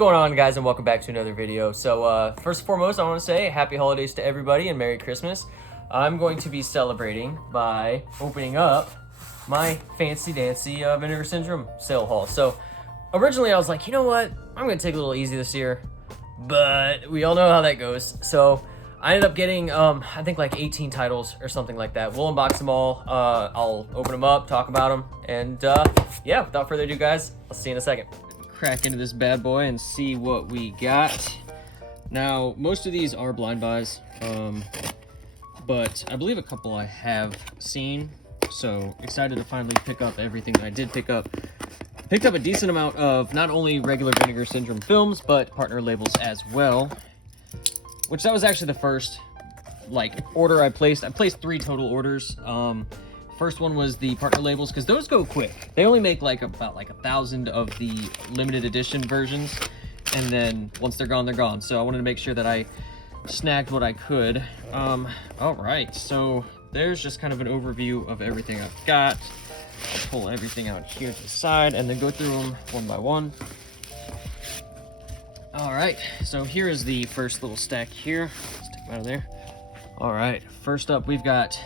going on, guys, and welcome back to another video. So first and foremost, I want to say happy holidays to everybody and Merry Christmas. I'm going to be celebrating by opening up my fancy dancy Vinegar Syndrome sale haul. So originally I was like, you know what, I'm going to take it a little easy this year, but we all know how that goes. So I ended up getting I think like 18 titles or something like that. We'll unbox them all. I'll open them up, talk about them, and yeah, without further ado, guys, I'll see you in a second. Crack into this bad boy and see what we got. Now, most of these are blind buys, but I believe a couple I have seen, so excited to finally pick up everything that I did pick up. Picked up a decent amount of not only regular Vinegar Syndrome films, but partner labels as well, which that was actually the first order I placed. I placed 3 total orders. First one was the partner labels, because those go quick. They only make about 1,000 of the limited edition versions, and then once they're gone, they're gone. So I wanted to make sure that I snagged what I could. All right, so there's just kind of an overview of everything I've got. I'll pull everything out here to the side and then go through them one by one. All right, so here is the first little stack here. Let's take them out of there. All right, first up we've got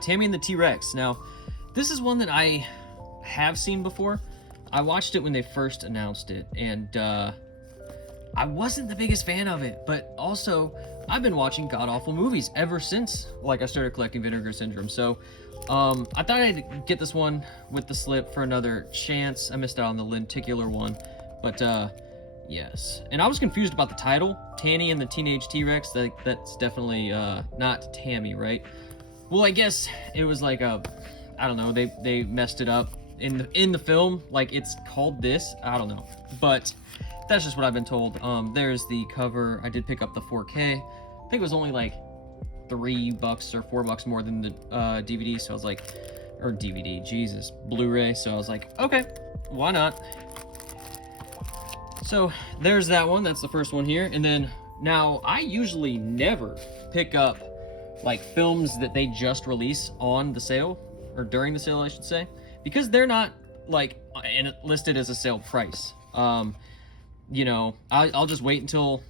Tammy and the TRex. Now, this is one that I have seen before. I watched it when they first announced it, and I wasn't the biggest fan of it, but also I've been watching god-awful movies ever since I started collecting Vinegar Syndrome. So I thought I'd get this one with the slip for another chance. I missed out on the lenticular one, but yes. And I was confused about the title, Tanny and the Teenage T-Rex. That's definitely not Tammy, right? Well, I guess it was I don't know, they messed it up in the film, it's called this, I don't know, but that's just what I've been told. There's the cover. I did pick up the 4K. I think it was only $3 or $4 more than the DVD, so I was or DVD, Jesus, Blu-ray, so I was okay, why not? So there's that one. That's the first one here. And then now I usually never pick up films that they just release on the sale, or during the sale I should say, because they're not listed as a sale price. You know, I'll just wait until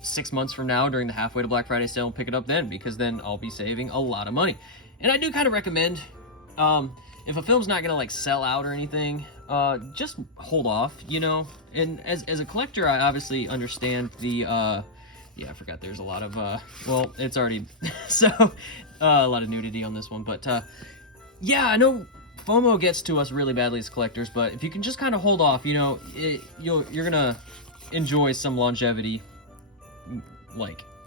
6 months from now during the halfway to Black Friday sale and pick it up then, because then I'll be saving a lot of money. And I do kind of recommend, if a film's not gonna sell out or anything, just hold off, you know. And as a collector, I obviously understand the yeah, I forgot there's a lot of well, it's already so a lot of nudity on this one, but yeah, I know FOMO gets to us really badly as collectors, but if you can just kind of hold off, you know, you're gonna enjoy some longevity,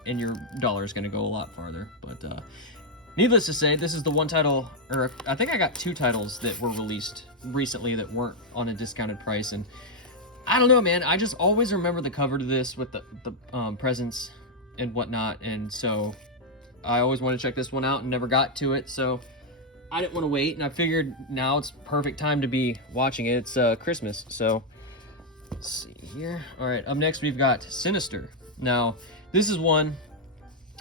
and your dollar is gonna go a lot farther. But needless to say, this is the one title, or I think I got 2 titles that were released recently that weren't on a discounted price, and I don't know, man, I just always remember the cover to this with the presents and whatnot, and so I always wanted to check this one out and never got to it, so I didn't want to wait, and I figured now it's perfect time to be watching it. It's Christmas, so let's see here. All right, up next we've got Sinister. Now, this is one,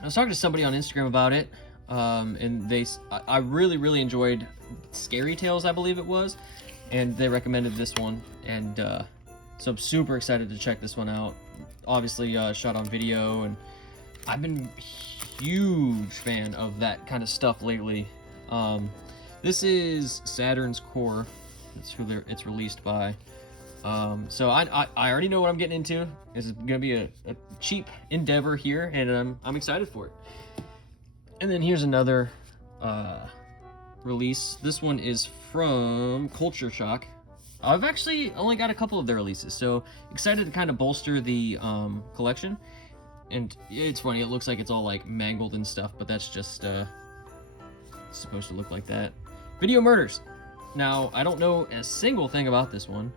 I was talking to somebody on Instagram about it, and I really enjoyed Scary Tales, I believe it was, and they recommended this one, and so I'm super excited to check this one out. Obviously shot on video, and I've been a huge fan of that kind of stuff lately. This is Saturn's Core. That's who it's released by. So I already know what I'm getting into. This is gonna be a cheap endeavor here, and I'm excited for it. And then here's another release. This one is from Culture Shock. I've actually only got a couple of their releases, so excited to kind of bolster the collection. And it's funny, it looks like it's all mangled and stuff, but that's just supposed to look like that. Video Murders. Now, I don't know a single thing about this one.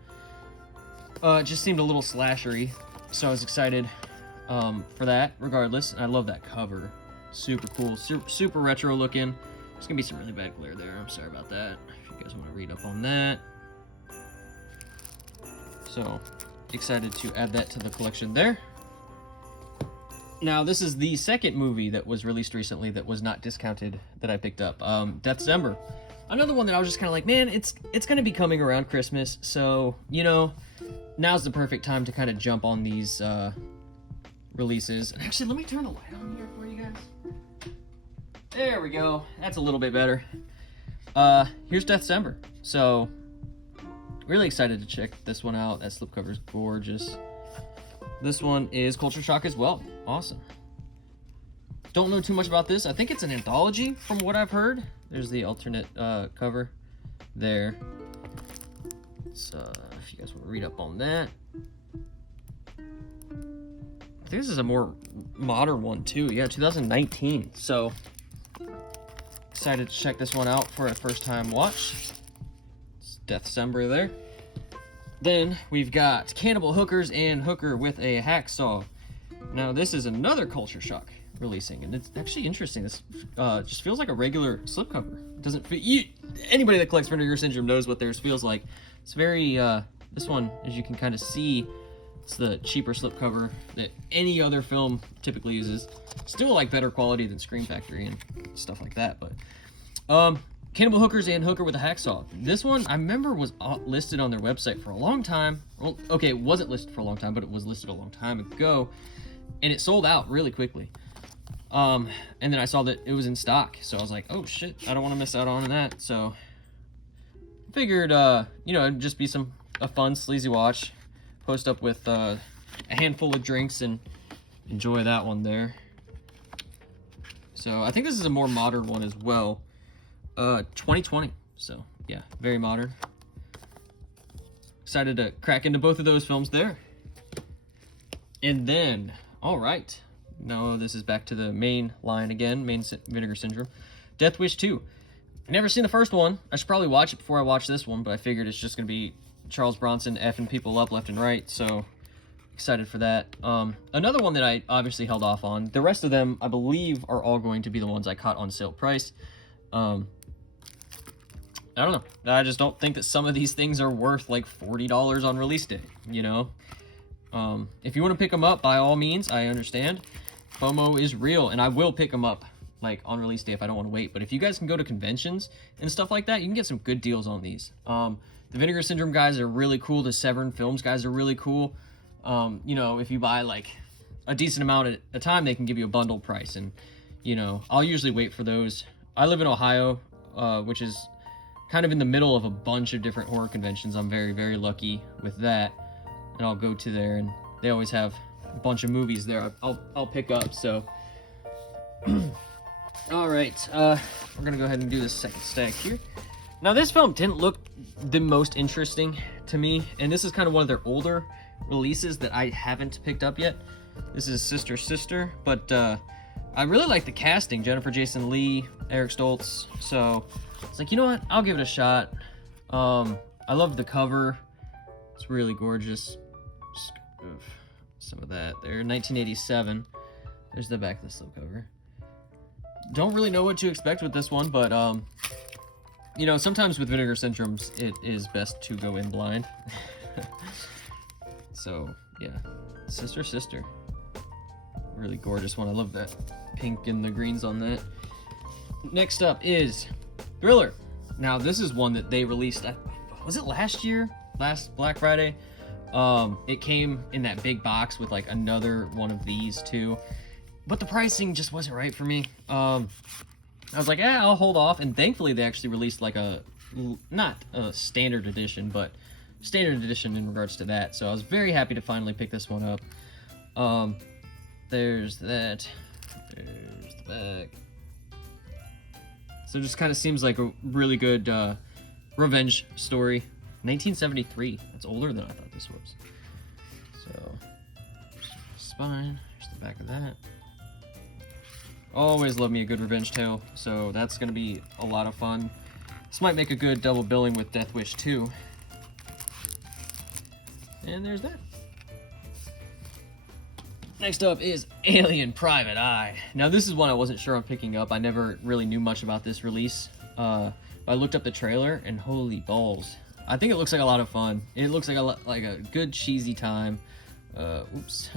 It just seemed a little slashery, so I was excited for that regardless. And I love that cover. Super cool, super retro looking. There's gonna be some really bad glare there. I'm sorry about that. If you guys want to read up on that. So, excited to add that to the collection there. Now, this is the second movie that was released recently that was not discounted that I picked up. Death's Ember. Another one that I was just kind of like, man, it's going to be coming around Christmas, so, you know, now's the perfect time to kind of jump on these releases. Actually, let me turn the light on here for you guys. There we go. That's a little bit better. Here's December. So, really excited to check this one out. That slipcover is gorgeous. This one is Culture Shock as well. Awesome. Don't know too much about this. I think it's an anthology from what I've heard. There's the alternate cover there. So, if you guys want to read up on that. I think this is a more modern one too. Yeah, 2019. So, excited to check this one out for a first time watch. It's December there. Then we've got Cannibal Hookers and Hooker with a Hacksaw. Now this is another Culture Shock releasing, and it's actually interesting. This just feels like a regular slipcover. It doesn't feel... Anybody that collects Vinegar Syndrome knows what theirs feels like. It's very... this one, as you can kind of see, it's the cheaper slipcover that any other film typically uses. Still like better quality than Scream Factory and stuff like that, but... Cannibal Hookers and Hooker with a Hacksaw. This one, I remember, was listed on their website for a long time. Well, okay, it wasn't listed for a long time, but it was listed a long time ago. And it sold out really quickly. And then I saw that it was in stock. So I was like, oh shit, I don't want to miss out on that. So I figured, you know, it'd just be a fun, sleazy watch. Post up with a handful of drinks and enjoy that one there. So I think this is a more modern one as well. 2020, so yeah, very modern. Excited to crack into both of those films there. And then, all right, now this is back to the main line again, main Vinegar Syndrome. Death Wish 2. Never seen the first one. I should probably watch it before I watch this one, but I figured it's just gonna be Charles Bronson effing people up left and right, so excited for that. Another one that I obviously held off on. The rest of them, I believe, are all going to be the ones I caught on sale price. I don't know. I just don't think that some of these things are worth like $40 on release day, you know? If you want to pick them up, by all means, I understand. FOMO is real, and I will pick them up like on release day if I don't want to wait. But if you guys can go to conventions and stuff like that, you can get some good deals on these. The Vinegar Syndrome guys are really cool. The Severn Films guys are really cool. You know, if you buy like a decent amount at a time, they can give you a bundle price. And, you know, I'll usually wait for those. I live in Ohio, which is kind of in the middle of a bunch of different horror conventions. I'm very, very lucky with that. And I'll go to there, and they always have a bunch of movies there I'll pick up, so. All right, we're gonna go ahead and do this second stack here. Now this film didn't look the most interesting to me, and this is kind of one of their older releases that I haven't picked up yet. This is Sister, but I really like the casting. Jennifer Jason Leigh, Eric Stoltz, so it's like, you know what, I'll give it a shot. I love the cover. It's really gorgeous. Just some of that there. 1987. There's the back of the slipcover. Don't really know what to expect with this one, but you know, sometimes with Vinegar Syndromes, it is best to go in blind. So yeah, Sister. Really gorgeous one. I love that pink and the greens on that. Next up is Thriller. Now this is one that they released, was it last year? Last Black Friday? It came in that big box with like another one of these too, but the pricing just wasn't right for me. I was like, I'll hold off, and thankfully they actually released like not a standard edition, but standard edition in regards to that, so I was very happy to finally pick this one up. There's that. There's the back. So it just kind of seems like a really good revenge story. 1973. That's older than I thought this was. So, spine. Here's the back of that. Always love me a good revenge tale, so that's going to be a lot of fun. This might make a good double billing with Death Wish 2. And there's that. Next up is Alien Private Eye. Now this is one I wasn't sure on picking up. I never really knew much about this release. I looked up the trailer, and holy balls. I think it looks like a lot of fun. It looks like a good cheesy time. Oops,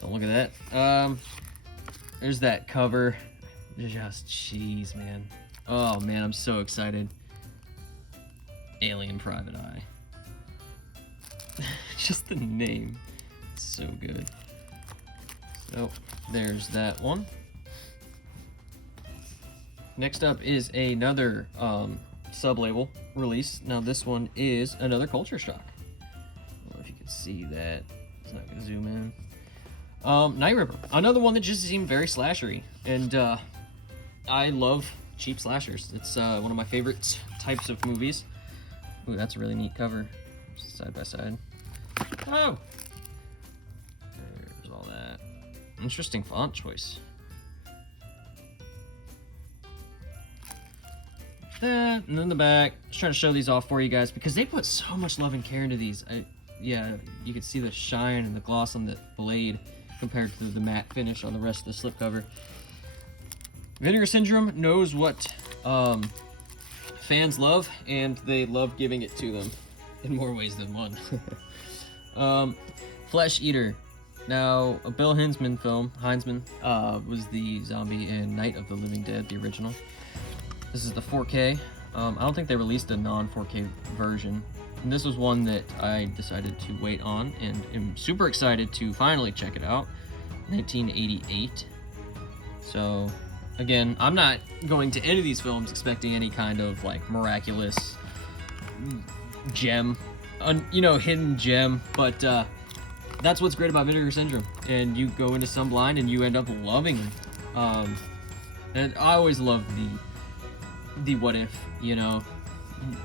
don't look at that. There's that cover. Just cheese, man. Oh man, I'm so excited. Alien Private Eye. Just the name. It's so good. So, there's that one. Next up is another sub-label release. Now this one is another Culture Shock. I don't know if you can see that. It's not going to zoom in. Night Ripper. Another one that just seemed very slashery. And I love cheap slashers. It's one of my favorite types of movies. Ooh, that's a really neat cover. Side by side. Oh! There's all that. Interesting font choice. That, and then the back. Just trying to show these off for you guys because they put so much love and care into these. Yeah, you can see the shine and the gloss on the blade compared to the matte finish on the rest of the slipcover. Vinegar Syndrome knows what fans love, and they love giving it to them in more ways than one. Flesh Eater. Now, a Bill Heinzman film, was the zombie in Night of the Living Dead, the original. This is the 4K. I don't think they released a non-4K version. And this was one that I decided to wait on, and am super excited to finally check it out. 1988. So, again, I'm not going to any of these films expecting any kind of, like, miraculous gem, hidden gem, but that's what's great about Vinegar Syndrome. And you go into some blind and you end up loving them. And I always love the what if,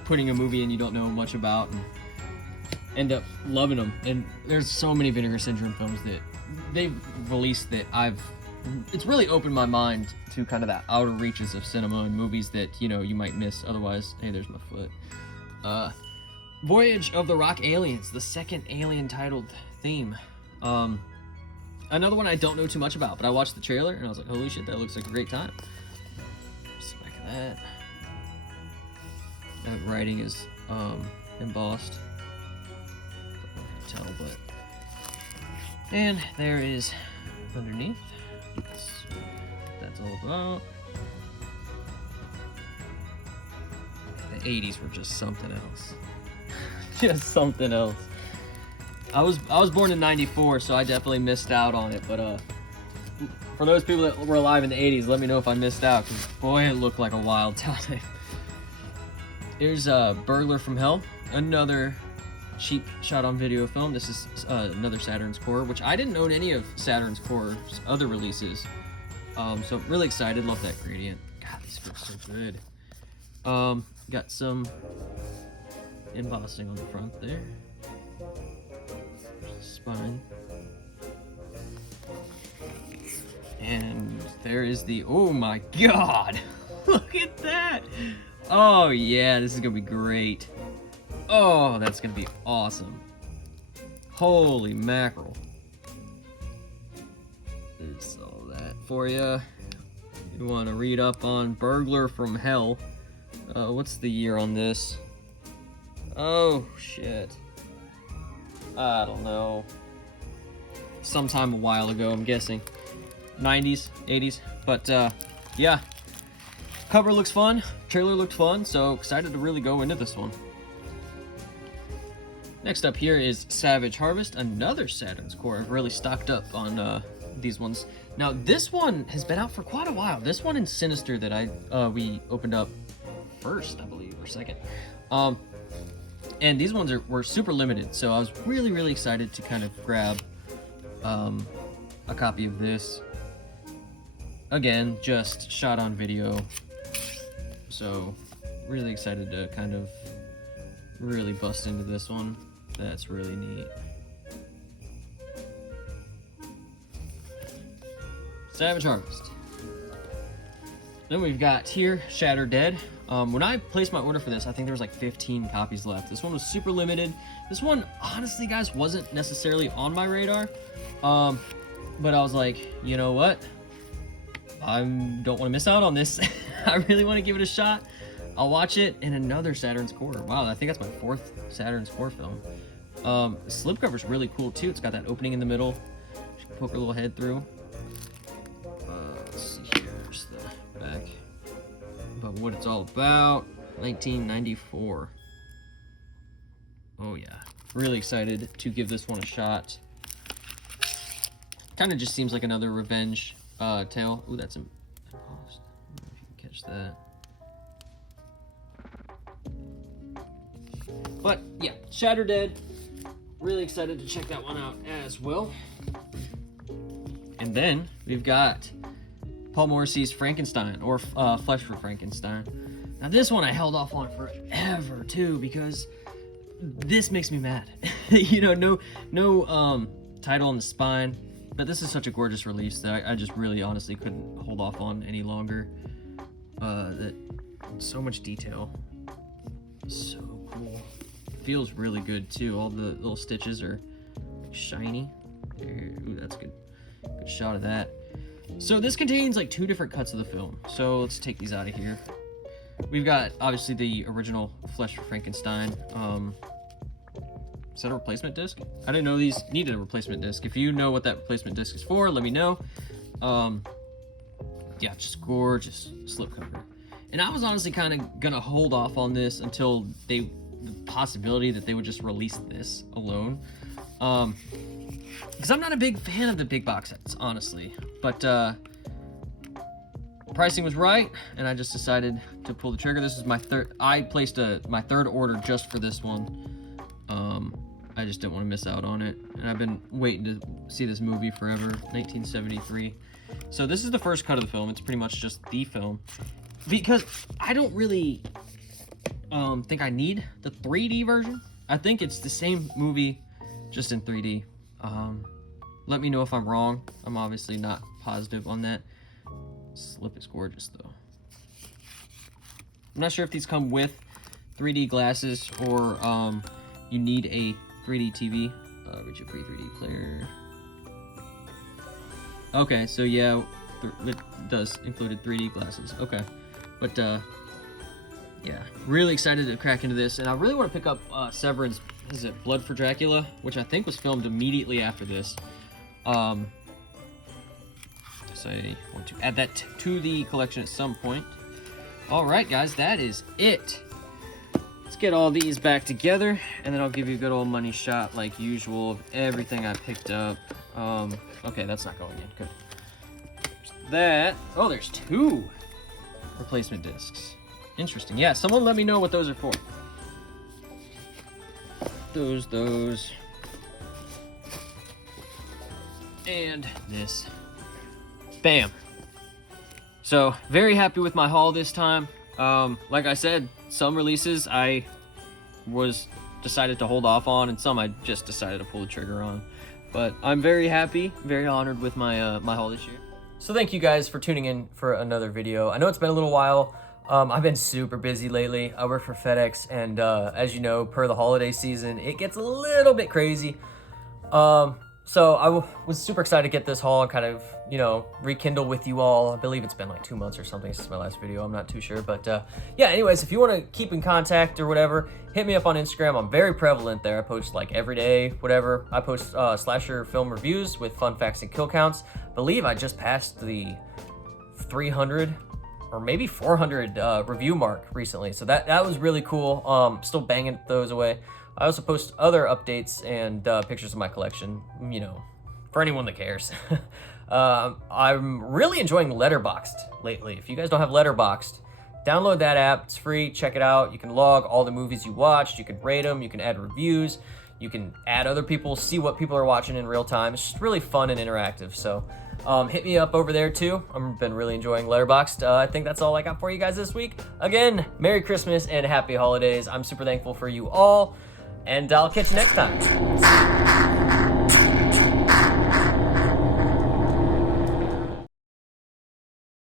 putting a movie in you don't know much about and end up loving them. And there's so many Vinegar Syndrome films that they've released that it's really opened my mind to kind of that outer reaches of cinema and movies that, you might miss otherwise. Hey, there's my foot. Voyage of the Rock Aliens, the second Alien titled theme. Another one I don't know too much about, but I watched the trailer and I was like, holy shit, that looks like a great time. Just back of that. That writing is embossed. Don't know if you can tell, but. And there is underneath. That's what that's all about. The 80s were just something else. Just something else. I was born in '94, so I definitely missed out on it. But for those people that were alive in the '80s, let me know if I missed out, because boy, it looked like a wild time. Here's Burglar from Hell, another cheap shot-on-video film. This is another Saturn's Core, which I didn't own any of Saturn's Core's other releases. So really excited. Love that gradient. God, these feel so good. Got some embossing on the front there. Spine. And there is the, oh my god! Look at that! Oh yeah, this is gonna be great. Oh, that's gonna be awesome. Holy mackerel. There's all that for you. You want to read up on Burglar from Hell. What's the year on this? Oh, shit. I don't know. Sometime a while ago, I'm guessing. 90s, 80s. But, yeah. Cover looks fun. Trailer looked fun, so excited to really go into this one. Next up here is Savage Harvest, another Saturn's Core. I've really stocked up on these ones. Now, this one has been out for quite a while. This one and Sinister that we opened up first, I believe, or second. And these ones were super limited, so I was really, really excited to kind of grab a copy of this. Again, just shot on video. So, really excited to kind of really bust into this one. That's really neat. Savage Harvest. Then we've got here Shatter Dead. When I placed my order for this, I think there was like 15 copies left. This one was super limited. This one, honestly, guys, wasn't necessarily on my radar. But I was like, you know what? I don't want to miss out on this. I really want to give it a shot. I'll watch it in another Saturn's Core. Wow, I think that's my 4th Saturn's Core film. The slipcover's really cool too. It's got that opening in the middle. Just poke her little head through. Let's see here. Here's the back. But what it's all about. 1994. Oh yeah, really excited to give this one a shot. Kind of just seems like another revenge tale. Ooh, that's embossed. I don't know if you can catch that. But yeah, Shatter Dead. Really excited to check that one out as well. And then we've got Paul Morrissey's Frankenstein, or Flesh for Frankenstein. Now this one I held off on forever too, because this makes me mad. You know, no title on the spine, but this is such a gorgeous release that I just really honestly couldn't hold off on any longer. That so much detail, so cool. Feels really good too. All the little stitches are shiny. Ooh, that's good. Good shot of that. So this contains like 2 different cuts of the film. So let's take these out of here. We've got obviously the original Flesh for Frankenstein. Is that a replacement disc? I didn't know these needed a replacement disc. If you know what that replacement disc is for, let me know. Yeah, just gorgeous slipcover. And I was honestly kind of gonna hold off on this until the possibility that they would just release this alone. Because I'm not a big fan of the big box sets, honestly. But pricing was right, and I just decided to pull the trigger. This is my third. I placed my third order just for this one. I just didn't want to miss out on it, and I've been waiting to see this movie forever. 1973. So this is the first cut of the film. It's pretty much just the film, because I don't really think I need the 3D version. I think it's the same movie, just in 3D. Let me know if I'm wrong. I'm obviously not positive on that. Slip is gorgeous though. I'm not sure if these come with 3D glasses or you need a 3D TV. Reach a free 3D player. Okay, so yeah, it does included 3D glasses. Okay, but yeah, really excited to crack into this, and I really want to pick up Severin's, is it Blood for Dracula, which I think was filmed immediately after this. So I want to add that to the collection at some point. All right, guys, that is it. Let's get all these back together, and then I'll give you a good old money shot like usual of everything I picked up. Okay, that's not going in. Good. There's that. Oh, there's 2 replacement discs. Interesting. Yeah, someone let me know what those are for. Those. And this. Bam. So, very happy with my haul this time. Like I said, some releases I decided to hold off on, and some I just decided to pull the trigger on. But I'm very happy, very honored with my my haul this year. So thank you guys for tuning in for another video. I know it's been a little while. I've been super busy lately. I work for FedEx, and as you know, per the holiday season, it gets a little bit crazy. So I was super excited to get this haul and kind of, you know, rekindle with you all. I believe it's been like 2 months or something since my last video. I'm not too sure. But yeah, anyways, if you want to keep in contact or whatever, hit me up on Instagram. I'm very prevalent there. I post like every day, whatever. I post slasher film reviews with fun facts and kill counts. I believe I just passed the 300 or maybe 400 review mark recently. So that was really cool. Still banging those away. I also post other updates and pictures of my collection, you know, for anyone that cares. I'm really enjoying Letterboxd lately. If you guys don't have Letterboxd, download that app. It's free. Check it out. You can log all the movies you watched. You can rate them. You can add reviews. You can add other people, see what people are watching in real time. It's just really fun and interactive. So hit me up over there too. I've been really enjoying Letterboxd. I think that's all I got for you guys this week. Again, Merry Christmas and Happy Holidays. I'm super thankful for you all. And I'll catch you next time.